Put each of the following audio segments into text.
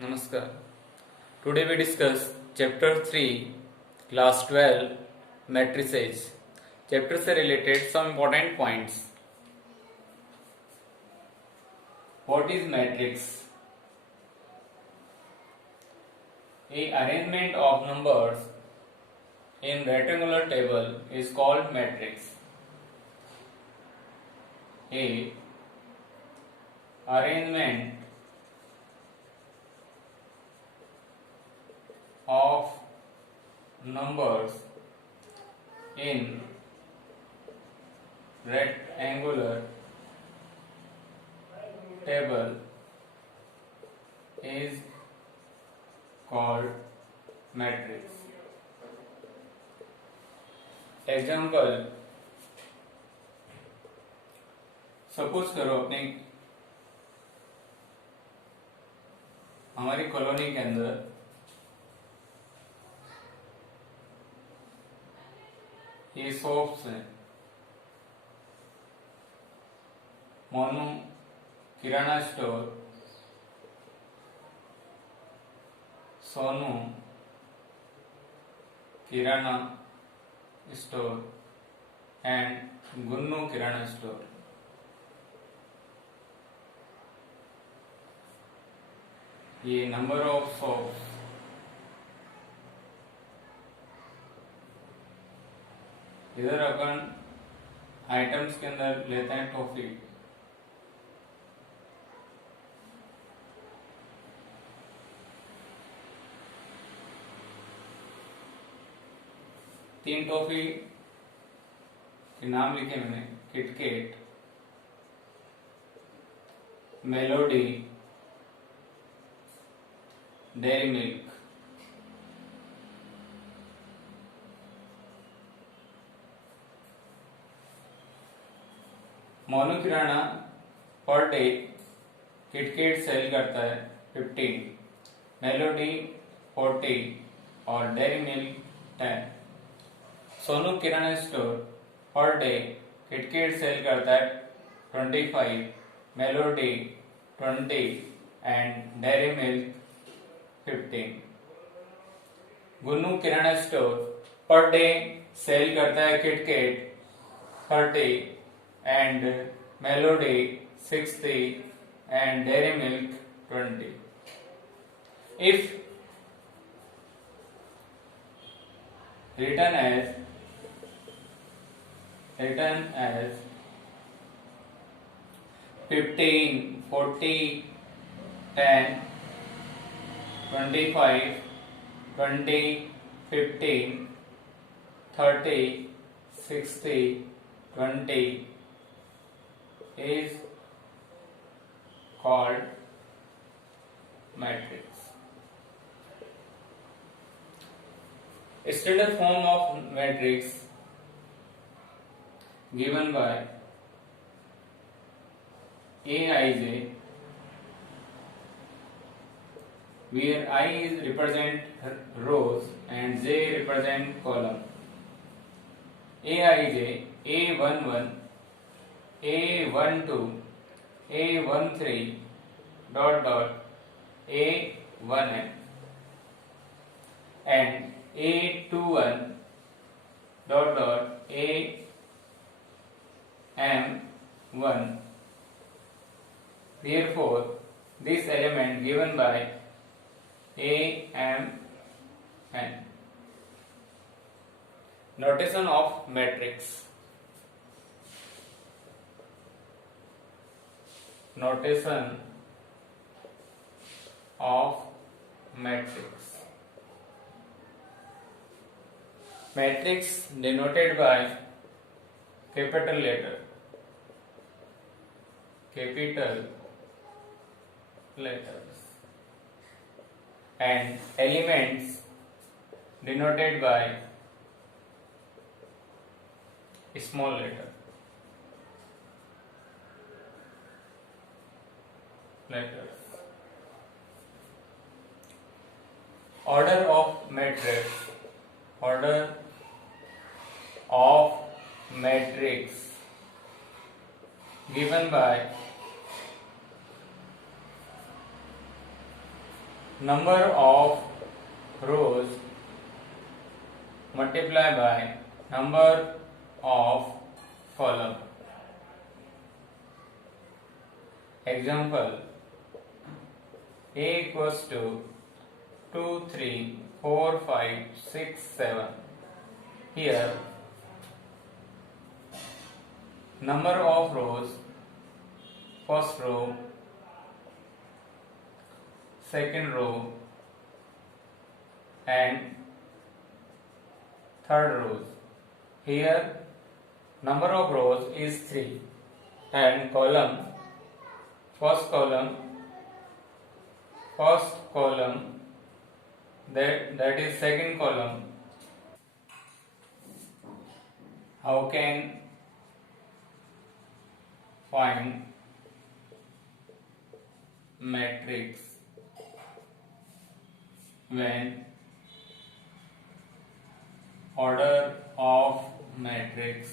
Namaskar. Today we discuss Chapter 3, Class 12, Matrices. Chapter से related some important points. What is matrix? A arrangement of numbers in rectangular table is called matrix. A arrangement of numbers in rectangular table is called matrix. Example, suppose करो अपने हमारी colony के अंदर ये shops हैं। Monu kirana store, Sonu kirana store and Gunnu kirana store. ये number of shops इधर अपन आइटम्स के अंदर लेते हैं टॉफी। तीन टॉफी के नाम लिखे मैंने, KitKat, Melody, Dairy Milk. Monu kirana पर डे किटकेट सेल करता है 15, मेलोडी 40 और Dairy Milk 10। Sonu kirana store पर डे किटकेट सेल करता है 25, Melody 20 and Dairy Milk 15। Gunnu kirana store पर डे सेल करता है KitKat 30 and melody 60 and dairy milk 20. If written as 15, 40, 10, 25, 20, 15, 30, 60, 20 is called matrix. Standard form of matrix given by Aij, where I is represent rows and J represent column. Aij A11, A12, A13 dot dot A1n and A21 dot dot AM1. Therefore, this element given by AMN. Notation of matrix. Notation of matrix. Matrix denoted by capital letter. Capital letters. And elements denoted by small letter. Letters. Order of matrix. Order of matrix given by number of rows multiply by number of column. Example: A equals to 2, 3, 4, 5, 6, 7. Here, number of rows: first row, second row, and third rows. Here, number of rows is 3, and column, first column, that is second column. How can find matrix when order of matrix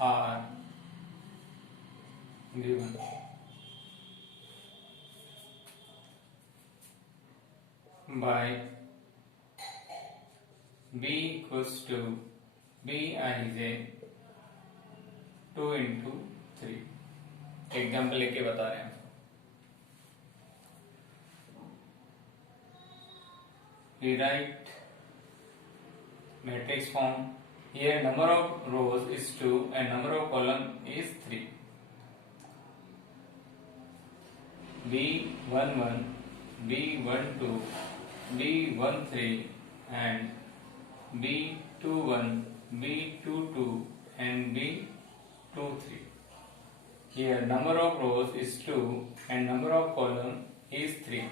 are given? By B equals to Bij 2 into 3. Example लेके बता रहे हैं. We write matrix form. Here number of rows is 2 and number of column is 3. B11, B12, B13 and B21, B22 and B23. Here number of rows is 2 and number of column is 3.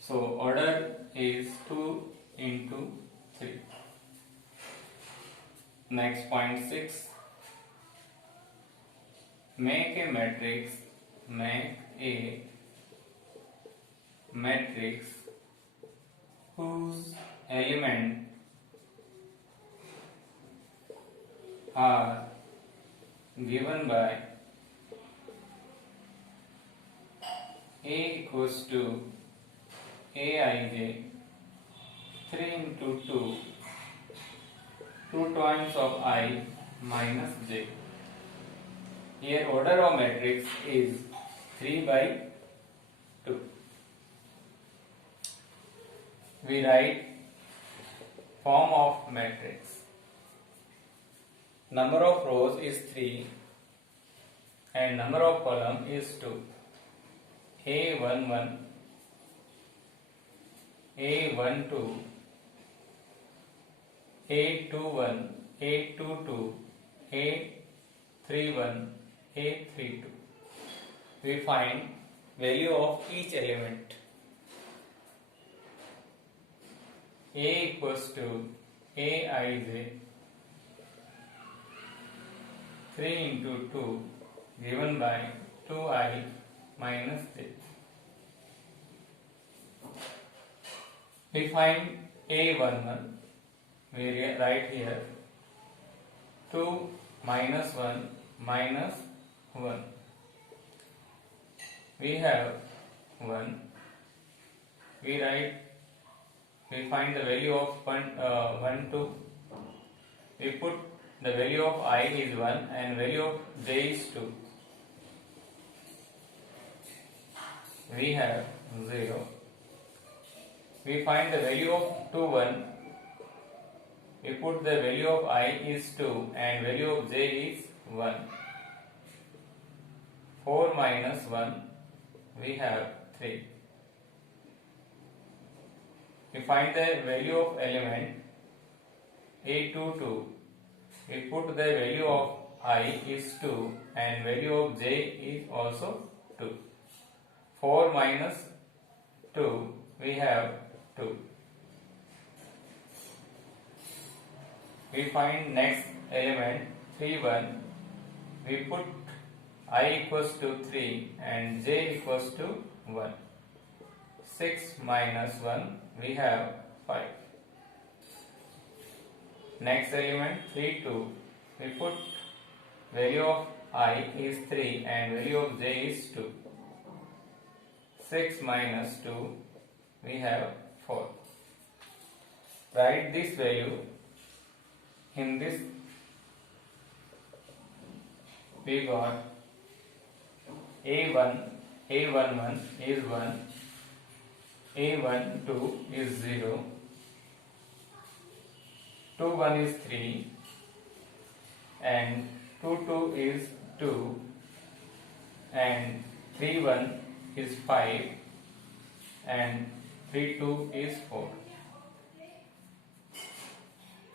So order is 2 into 3. Next point 6. Make a matrix whose elements are given by A equals to Aij 3 into 2 times of I minus j. Here order of matrix is 3 by 2. We write form of matrix. Number of rows is 3 and number of column is 2. A11, A12, A21, A22, A31, A32. We find value of each element. A equals to Aij 3 into 2 given by 2I minus j. We find A11. We write here 2 minus 1 minus 1. We have 1. We find the value of 1, 2. We put the value of I is 1 and value of j is 2. We have 0. We find the value of 2, 1. We put the value of I is 2 and value of j is 1. 4 minus 1, we have 3. We find the value of element A22. We put the value of I is 2 and value of j is also 2. 4 minus 2, we have 2. We find next element 3, 1. We put I equals to 3 and j equals to 1. 6 minus 1, we have 5. Next element 3, 2. We put value of I is 3 and value of j is 2. 6 minus 2, we have 4. Write this value in this. We got A11 is 1, A12 is 0, 21 is 3, and 22 is 2, and 31 is 5, and 32 is 4.